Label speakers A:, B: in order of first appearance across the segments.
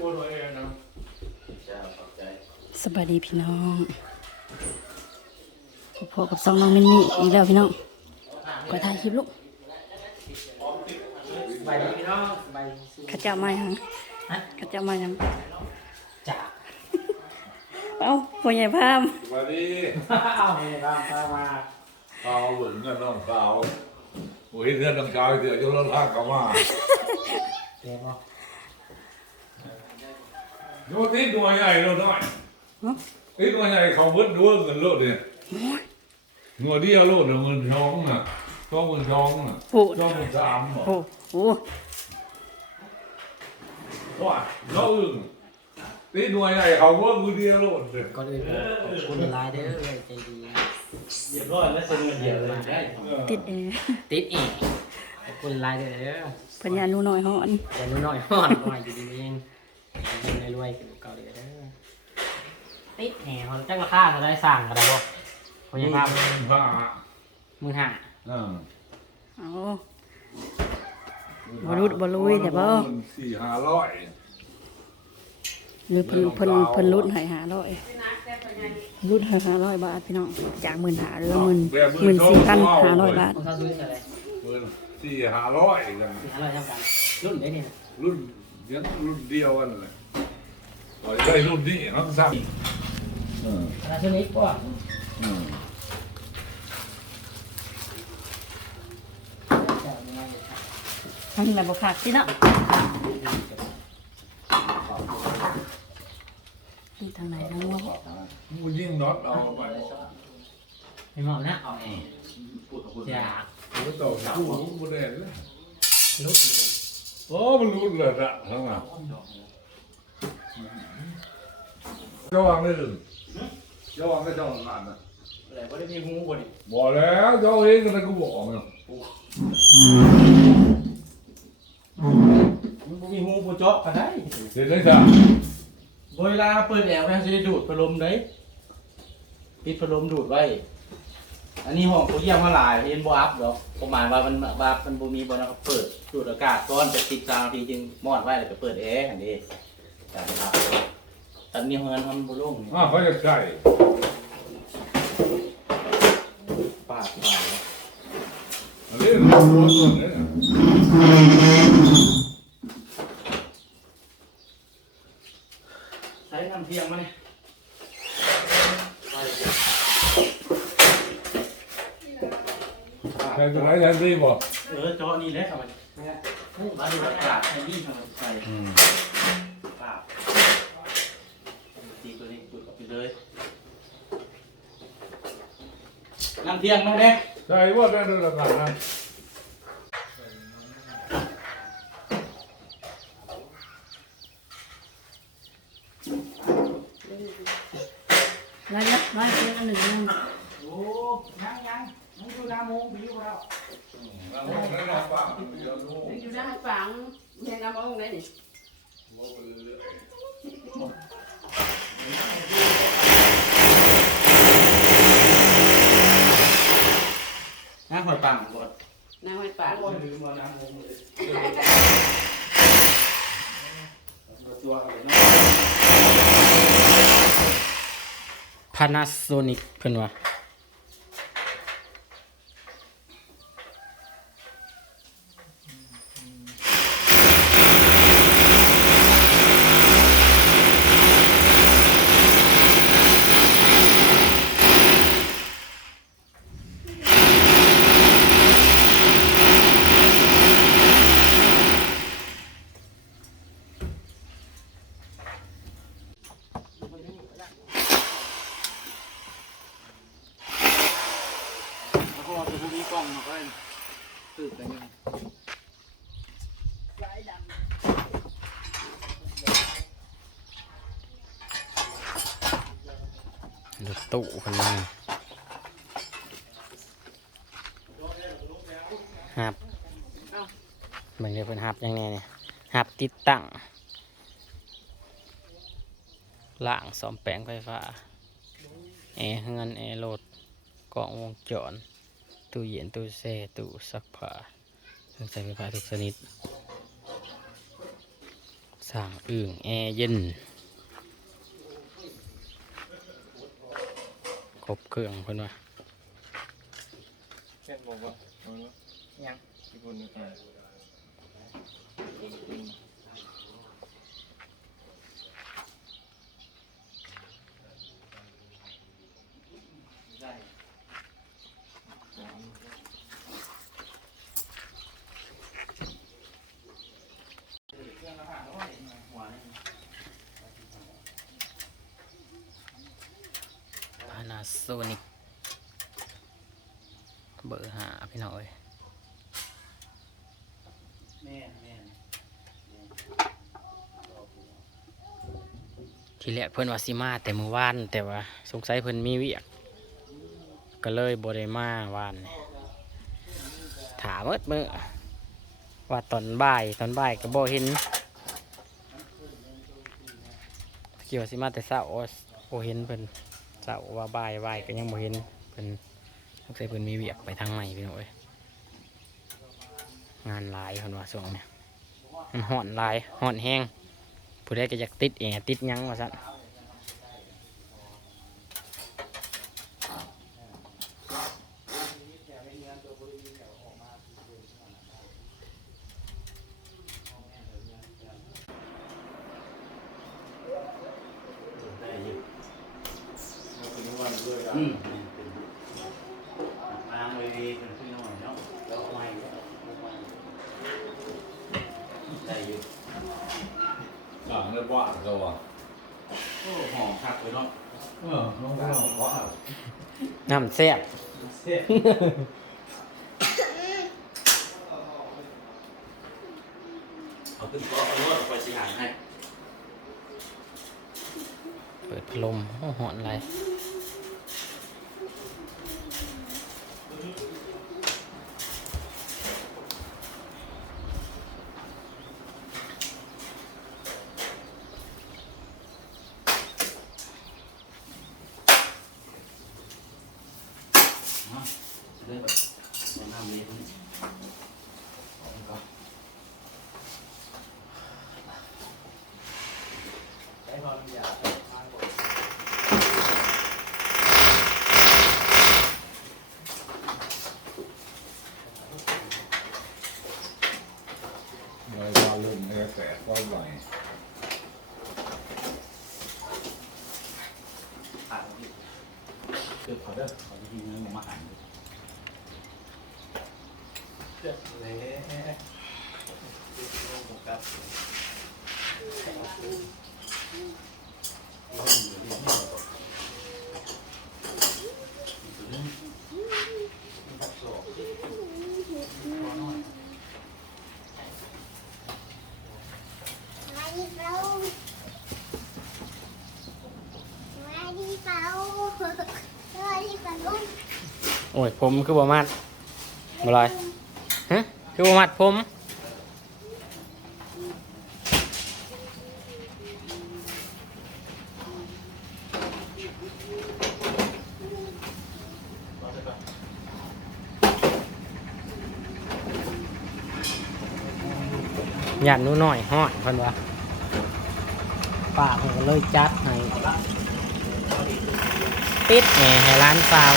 A: ตัวหน่อยเองนะ
B: สบายดีพี่น้องพอๆกับสองน้องมินนี่อีกแล้วพี่น้องก็ถ่ายคลิปลูก
C: สบายดีพี่น้องสบายดีสู้
B: ข้าเจ้ามายัง
C: ฮะ
B: ข้าเจ้ามายัง
C: จ่า
B: เอ้าพ่อใหญ่พาม
A: สวัสดี
C: เอาเลยบ้างพามา
A: เอาเหมือนกันน้องสาวโอ้ยเรื่องน้องสาวเดี๋ยวจะเล่าลากกันมา
C: เดี๋ยวบอก
A: โยติดตัวใหญ่เราหน่อยติดตัวใหญ่เขาเบิ้ลด้วยเงินโลดเนี่ยหน่วยเดียวโลดเงินช้องน่ะช้องเงินช้องน่ะ
B: โอ้
A: ช้องเงินสามอะ
B: โหโอ้
A: ว่าเขาอึ้งติดหน่วยใหญ่เขาเบิ้ลมือเดียวโลดเนี่ย
C: ก่อนอื่นขอบคุณหลายเด้อเลยใจดี
D: เรียบร้อยแล้วเซ็นเงินเดียวเลยได้
B: ติดแอร์
C: ติดอีกขอบคุณหลายเด้อ
B: ปัญญาหนูน้อยหอน
C: แต่หนูน้อยห่อนหน่อยอยู่ดีเอง ยังรวยๆกันเก่าเด้อเด้อติดแหงเขาจ้างราคาเขาได้สั่งกันได้บ่คนยังภาพ
A: ผ้า
C: มือห้า
A: อ่า
B: เอาบ่รู้บ่รู้แต่บ่
A: สี่ห้าร้อย
B: หรือเพิ่นเพิ่นเพิ่นรุดให้หาร้อยรุดให้หาร้อยบาทพี่น้องจากหมื่นหาเหรือหมื่นหมื่นสี่พันห้าร้อยบาท
C: ของเขาซื้ออะไร
A: เงินสี่ห้าร้อยกัน
C: สี่ห้าร้อยเท่ากันรุ่นได้เนี่ย
A: รุ่น ยังรุ่นเดียวกันเลยโอ้ยได้รุ่นนี้ทั้งสามเออ
C: ขนาดนี้ก็
A: เออ
B: ทำแบบบ่ขาดสิเนาะนี่ทางไหนทางว่า
A: มูยิ่งน็อตเอาไป
C: ไม่เหมาะนะเอาแอร์จาก
A: ก็ต่อคู่มูเด่นเลย
C: ลุก
A: โอ้มันรุ่นเลยละทั้งนั้นจะวางได้หรือจะวางได้จะวางงานนะ
D: อะไรก็ได้มีหูบ่นี่
A: บอกแล้วเจ้าเองก็ได้กูบอกเนาะ
D: มันบ่มีหูบ่เจาะก็ได้
A: เห็นไหมจ๊ะ
D: เวลาเปิดแอร์แม่งสิได้ดูดพัดลมได้ปิดพัดลมดูดไว้ อันนี้ห้องเขาเยี่ยมมาหลายเห็นบ่อัพดอกประมาณว่ามันว่ามันบ่มีบ่นะครับเปิดดูดอากาศก่อนจะติดจางทีจึงมอดไว้แล้วก็เปิดแอร์อันนี้แต่ครับตอนนี้เฮือนทำบ่ลงนี่
A: อ้าวเขาจะใช่
D: ปาดปาด
A: อันนี้รุ่นรุ่นเนี่ย
D: ใช้น้ำเพียงมาเนี่ย
A: ใช่จะไหนแทนทีบอก
D: เออจาะนี่แหละครับมันเนี่ยมาดูประกาศให้ดีทำมันใส่ปาบตีตัวนี้ปุดออกไปเลยน้ำเที่ยงมาเด้
A: ใช่ว่าได้ด้วยกันนะ
B: ร้อยละร้อยเป็นอันหนึ่งนึง
D: โอ้ยัง ยังอยู่น้ำมูกมีอยู่แล้ว
A: เราไม่ลองฟังเดี๋ยวดู
E: อยู่ด้านฝั่งเห็นน้ำองค์ได้นี่
D: น้ำหอยปังก่อน
E: น้ำไว้ปาก
D: โอ้ยลืมว่าน้ำมูกเลยตัวอะไรเนาะ
C: พนาโซนิกเพิ่นว่า
D: แล้วก็จะพวกนี้กล้องมาก็ได้ตื่นกันยัง
C: รถ ตู้เพิ่นมาฮับเบิ่งเดี๋ยวเพิ่นฮับยังแน่เนี่ยฮับติดตั้งล่างซ่อมแปลงไฟฟ้าแอร์เฮือนแอร์รถกล้องวงจรตู้เย็นตู้แช่ตู้ซักผ้าเครื่องใช้ไฟฟ้าทุกชนิดสั่งอึ่งแอร์เย็น รบเครื่องเพิ่นว่า
F: แค่บอกว่าเอาเนอะ
C: ยัง
F: ที่คนนึกอะ
C: พานา โซนิกเบอร์หาพี่น้องเอ้ย
D: แม่นแม่น
C: ทีแรกเพิ่นว่าสิมาแต่มื้อวานแต่ว่าสงสัยเพิ่นมีเวียก ก็เลยบ่ได้มาวานนี่ถามเมิดมื้อว่าตอนบ่ายตอนบ่ายก็บ่เห็นเกี่ยวาสิมาแต่เช้าบ่เห็นเพิ่น เจ้าว่าบายบายก็ยังบ่เห็นเพิ่นสงสัยเพิ่นมีเวียกไปทางไหนพี่น้องเอ้ยงานหลายเพิ่นว่าช่วงเนี้ยมันห่อนหลายห่อนแห้งผู้ใดก็อยากติดแอร์ติดหยังว่าซั่น
D: อืมมาเลยเป็นพี่น้อยเนาะแล้วเอาไม้เนาะ ได้อยู่
A: หลังได้บ้านก็ว่า
D: โอ้หอมคักเลยเนาะ
A: เออน้องเราบ้าน
C: น้ำแซ่บ
D: เสียเอาขึ้นก็เอารถไปสิหายให้
C: เปิดพัดลมโอ้หอนอะไร
D: เนาะเรื่องแบบมันทำนี้ตรงนี้เอาไปก่อนใช้ความอยากมากกว่า
A: ไม่ว่าลุ่มเนี่ยแสบก็ไหล
D: ขาดพี่ เกิดขอเด้อขอที่นี้มาหันเจ็บเลยกับ
G: มาดีเปล่ามาดีเปล่ามาดีเปล่าลุง
C: โอ้ยผมคือบ่มัดบ่ลอยฮะคือบ่มัดผมหยันหนูหน่อยฮอดเพิ่นว่าป้าเพิ่นก็เลยจัดให้ติดแหน่ให้ร้านสาว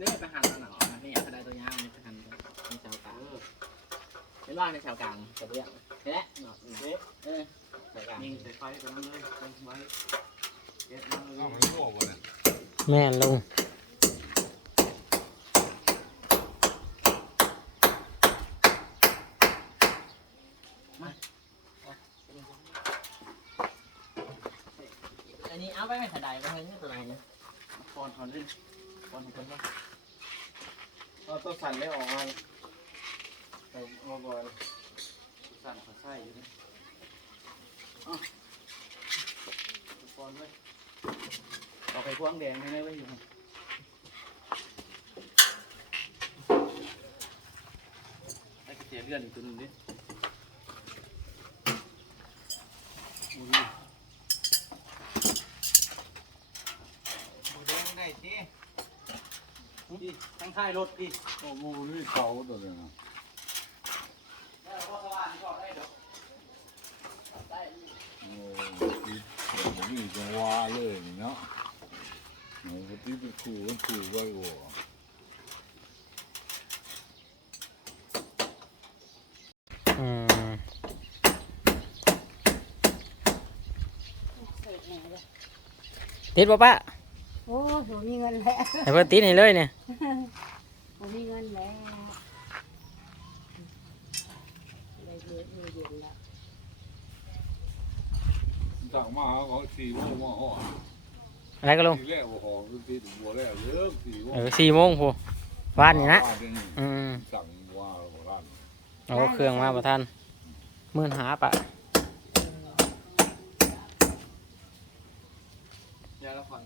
E: นี่ไปหันตัวหนาวนี่อยากได้ตัวยาวนี่ไปหันในชาวกลางเป็นว่าในชาวกลางกับเรื่องนี่แหละเนาะนี่เออชาวกลาง
D: ยิงใส่ไฟตรงนั้นเลยตรงไว้เก็บมันเล
A: เอา
D: ย
A: ไม่รู้ว่าเนี่ย
C: แม่นลุง
E: อันนี้เอา ไปไม่ถดายไปเฮ้ยนี่ตัวไหนเนี่ย
D: ฟอนฟอนเล่นฟอนคนบ้าง
F: เอาตัวสั่นได้ออกมาเอาเอาบอล
D: สั่นขาไส้อยู่นี่ฟอนไว้เอาไปพวงแดงให้ไว้อยู่สียเลือดอีกตัวหนึงดิ
F: หมูแดงได้สิ
D: ดิ ทั้งท้ายรถดิ
A: โอ้โหนี่เขาตัวเนี้นะ
D: แล้วก็สว่านก็ได้ดอก
A: โอ้ยนี่จังหวะเลยนี่เนาะโอ้ยที่เป็นขู่มันขู่ไว้โอ้
C: อืมติดบ่ปะ
B: โอ้โหมีเงินแล้ว
C: ให้เพิ่นติดให้เลยเนี่ย
B: ผมมีเงินแล้วได้เยอะเย็นแล้ว
A: สั่งมาหาของสี่โมงมาห่อ
C: อะไรก็ลง
A: สี่แรกบ่ห่อคือตีบัวแรกเลิกสี่โมง
C: เออสี่โมงพูบ้านนี่นะ
A: บ้านี่
C: อืม
A: สั่งว่าร้าน
C: เอาเครื่องมาประทันหมื่นหาปะ
F: ยาละฟัน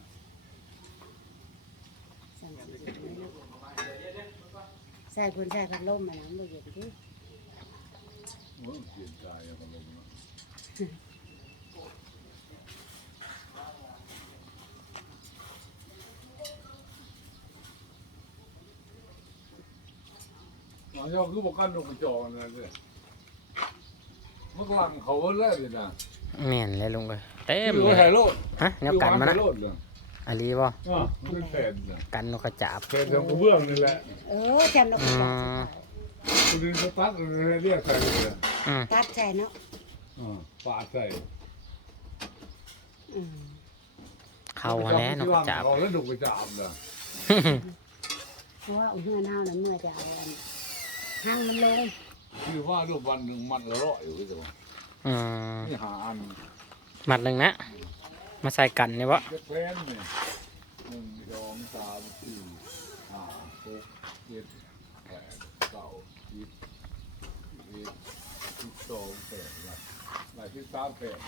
B: ใส่คนใส่พัดลมมาน้ำบ่เย็นที่
A: เปลี่ยนใจอะมันลงนะมันยอคือบอกกันนกกระจอกนั่นเลยเมื่อก่อนเขาว่าแรกเลยนะ
C: แม่นเลยลุงเลยเต็มเลย
A: ถ่ายรูป
C: ฮะแนวกันมานะ
A: ถ่ายรูปเลย
C: อาลีบ่
A: อะมันเป็นแผ่นนะ
C: กันนกกระจาบ
A: แผ่นของกระเบื้องนี่แหละ
B: เออจำนกก
C: อื
B: ระจอก
C: ม
A: คุณดินสตั๊ดเรียกใส่เลย
C: อืม
B: ตัดใส่เนาะ
A: อ่าปาดใส่
B: อืม
C: เข้าหัวแน่นกกระจาบ
A: เขาแล้วนกกระจาบนะ
B: เพราะว่าเอาเมื่อเน่านั้นเมื่อจะเอาอันห้างมันลง
A: คือว่ารูปวันหนึ่งมันละร้อยอยู่ที่ตัว
C: อืม
A: นี่หาอัน
C: หมัดหนึ่งนะ มาใส่กันเนี่ยวะ
A: เล็กแพนเนี่ยหนึ่งสองสามสี่ห้าหกเจ็ดแปดเก้าสิบสิบเอ็ดสิบสองแปดหลายหลายที่สามแปด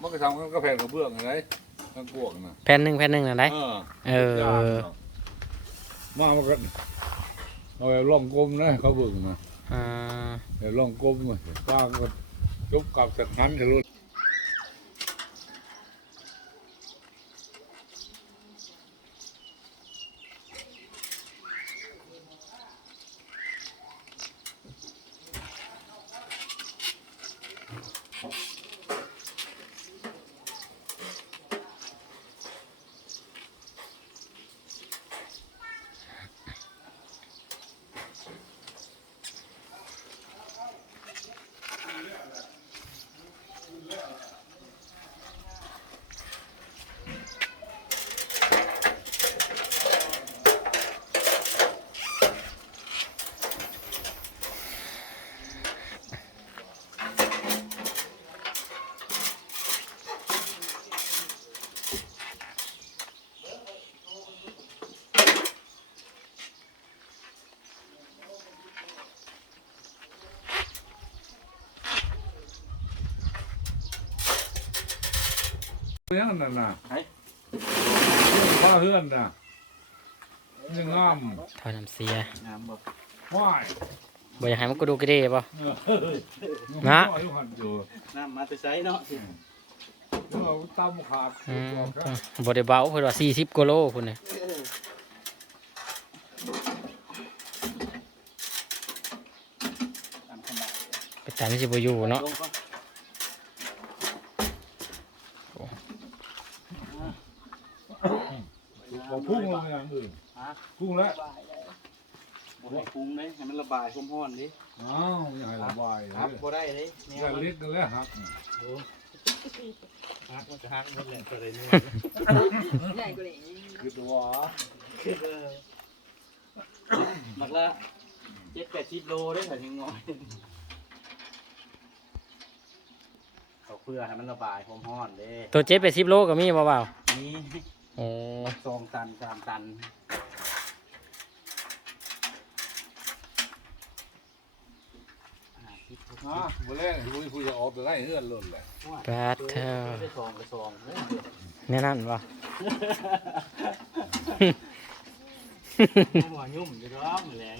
A: มันก็ทำกันก็แผ่นกระเบื้องอะไรทั้งพวกนะ
C: แผ่นหนึ่งแผ่นหนึ่งอะไร
A: เออ
C: เออ
A: มามันเอาแบบล่องกลมนะเขาเบิ่งนะ
C: อ่า
A: แบบล่องกลมเลยป้าก็จบกับจากนั้นทะลุ เรื่องนั่นน่ะผ้าเฮือนน่ะยังงาม
C: ถอยน้ำเสีย
D: งามบ่
A: ว่าย
C: บ่อยากให้มันกระดูกกระเดป่ะ
A: นะ
D: น้ำมาแต่ไสเนาะสิ
A: เราตามขาด
C: อืมบ่ได้เบาเพิ่นว่าสี่สิบกิโลพุ่นน่ะ
D: ตามขนาด
C: ไปตามที่สิบ่อยู่เนาะ
D: ลงก่อน
A: บอก พุ่งลงอย่างอื่นพุ่งแล้ว
D: บ่ให้ปรุงเด้ให้มันระบายความร้อนดิ
A: อ้าวอย่าให้ระบายเล
D: ฮัก
A: ย
D: บ่ได้เด้แน
A: อย่าว
D: มัน
A: เล็กกันแล้วหัก
D: ฮักมันก็ฮักหมดแหละตัวเลยนวล
E: ใหญ่กว่านี้
A: คือตัว
D: บักละเจ็ดแปดสิบโลได้แต่ถึงน้อยเขาเพื่อให้มันระบายความร้อนเด้
C: ตัวเจ็ดไปสิบโลก็มีบ่เบา
D: นี่
C: โอ้
D: สองตันสามตันอ่าคิด
A: ฮะเมื่อแรกคุยคุยจะออกแต่ได้เฮือนหล่นเลย
C: แปดเท่า
D: ไม่ได้ซองกระซองเด้อ
C: แน่นั่นบ่
D: หัวยุ่มจะร้องแรง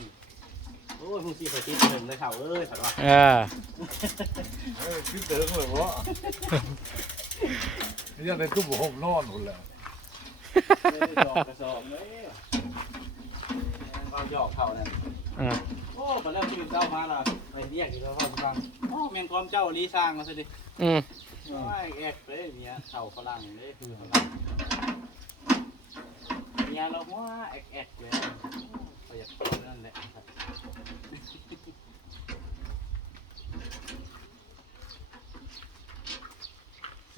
D: โอ้ยมึงสิเคยติดเพิ่นเลยเขาเอ้ยผัดว่า
C: เออ
A: เฮ้ยคิดถึงเลยวะนี่ยังเป็นตุ้มห่มนอนหมดแล้ว
D: ดอกกระสอบเลยความหยอกเขานั่น
C: อืม
D: โอ้มาแล้วชื่อเจ้ามาและไปเรียกอีกแล้วพ่อฟังโอ้แมงกอมเจ้าลีสร้างมาสิดิ
C: อืม
D: โอ้ยแอกเลยเมียเข่าฝรั่งเลยคือฝรั่งเมียเราว่าแอกแอกเลยประหยัดนั่นแหละ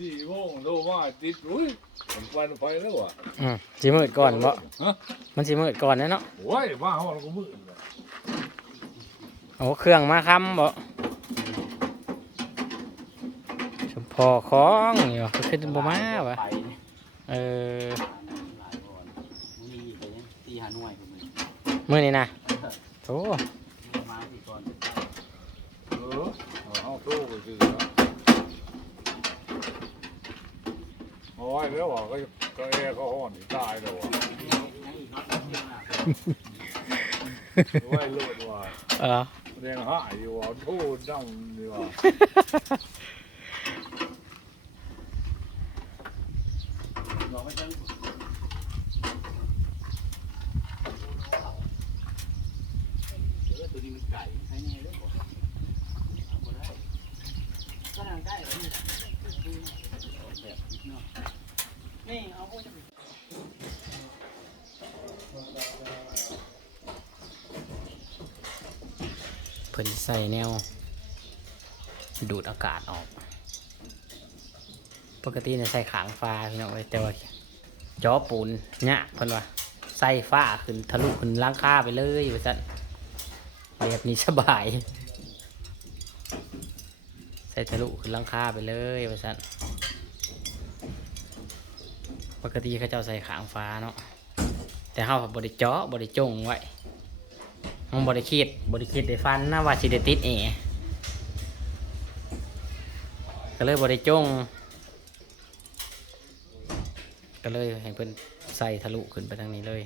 A: สี่โมงโลมาติดอุ้ยผมไปไฟแล้ววะ
C: อืมสิมืดก่อนบ่
A: ฮะ
C: มันสิมืดก่อนแน่เนาะ
A: โอ้ยมาห้องก็มืดเลย
C: โอ้เครื่องมาค้ำบ่ชมพอของอยู่ก็ขึ้นบ่มาวะ
D: ไปเนี่ย
C: เออ
D: หลายคนมึงมีอีกไปยังตีหาหน่วยผมเลย
C: มื้อนี้นะโธ่
D: มึงมาสี่ก่อน
A: เออเอาเอาตู้ไปซื้อแล้ว โอ้ยแล้ววะก็ก็แอร์ก็ห้อนตายแล้ววะ
D: ยังอีกเนาะเที่ยวหน้า
A: โอ้ยเลิศว่ะ
C: เออ
A: แดงหายอยู่ว่ะโทษดำดีว่ะ
D: บอกไม่เจอเออตัวนี้มันไก่ให้แน่เลยบ่ได้ก็ทางใกล้ นี่เอาพวกจะไป
C: เพิ่นใส่แนว ดูดอากาศออก ปกติเนี่ยใส่ขางฟ้าพี่น้องเอ้ยแต่ว่าจอปูนเนี่ยเพิ่นว่าใส่ฟ้าขึ้นทะลุขึ้นล่างคาไปเลยว่าซั่นแบบนี้สบาย ส่ทะลุขึ้นล่างคาไปเลยว่าซั่นปกติเขาเจ้าใส่ขางฟ้าเนาะแต่เฮาบริจาะบริจงไว้เฮาบริคิดบริคิดได้ฟันนะว่าสิได้ติดแอร์ก็เลยบริจง ก็เลยให้เพิ่นใส่ทะลุขึ้นไปทางนี้เลย